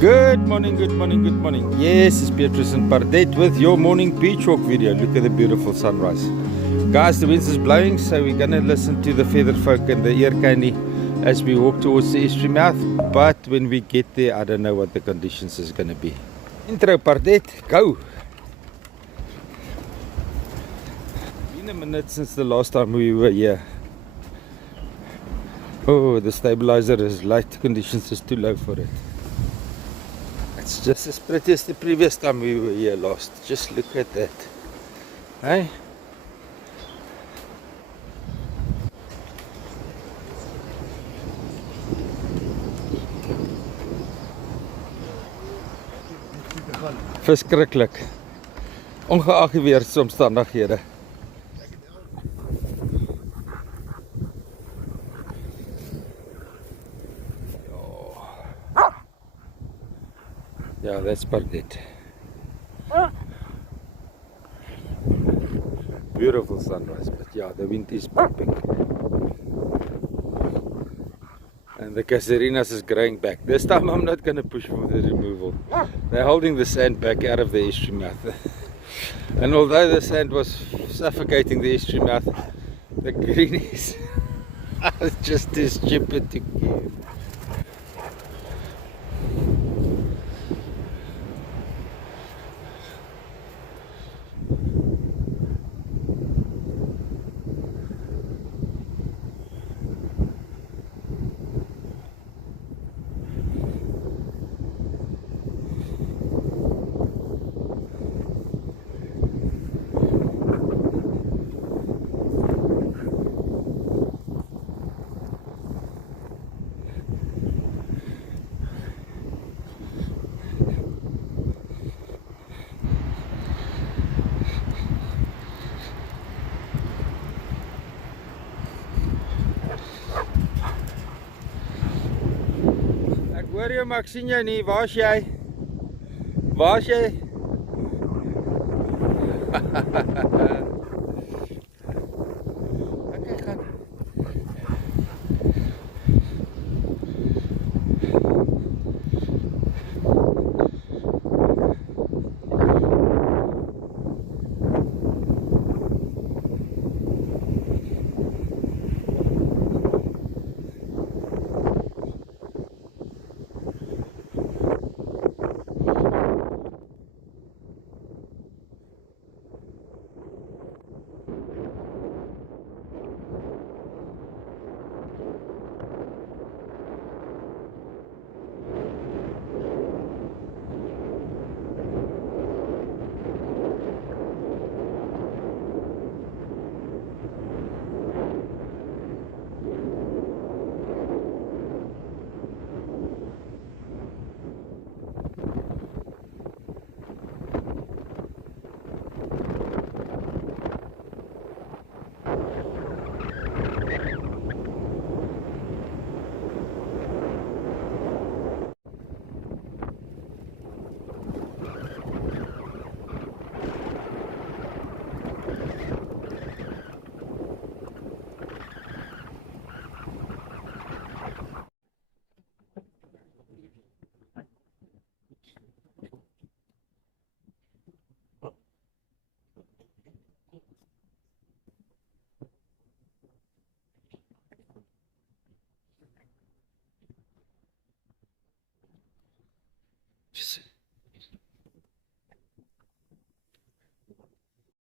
Good morning, good morning, good morning. Yes, it's Beatrice and Pardet with your morning beach walk video. Look at the beautiful sunrise. Guys, the wind is blowing, so we're going to listen to the feather folk and the ear candy as we walk towards the estuary mouth. But when we get there, I don't know what the conditions is going to be. Intro, Pardet, go! Been a minute since the last time we were here. Oh, the stabilizer is light conditions is too low for it. It's just as pretty as the previous time we were here last. Just look at that. Hey? Verskriklik. Ongeag die weersomstandighede. Yeah, that's Pardet. Beautiful sunrise, but yeah, the wind is pumping. And the Casarinas is growing back. This time I'm not going to push for the removal. They're holding the sand back out of the estuary mouth. And although the sand was suffocating the estuary mouth, the greenies are just too stupid to care. Hoor jy, maar ek sien jou nie. Waar is jy? Waar is jy? Okay, gaan.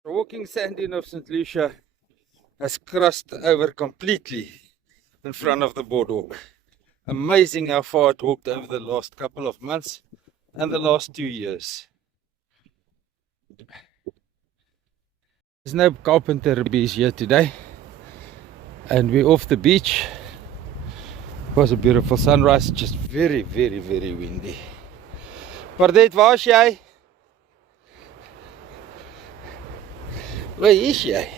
The walking sand dune of St. Lucia has crossed over completely in front of the boardwalk. Amazing how far it walked over the last couple of months and the last 2 years. There's no carpenter bees here today, and we're off the beach. It was a beautiful sunrise, just very, very, very windy. Pardet, waar is jy? Waar is jy?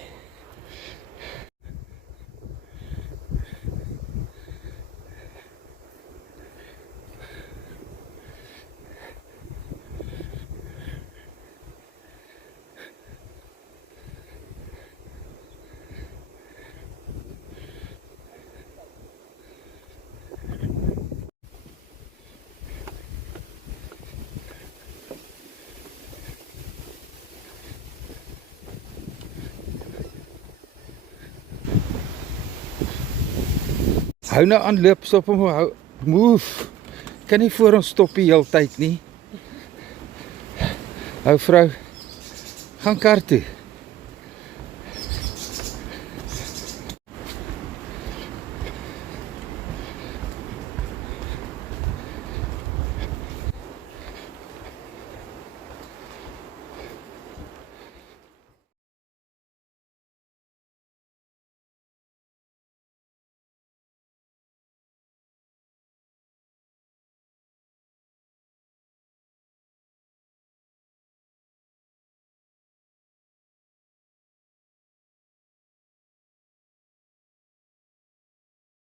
Hou nou aan loop, stop hom, hou, move. Kan nie voor ons stop die hele tyd nie. Hou vrou, gaan kar toe.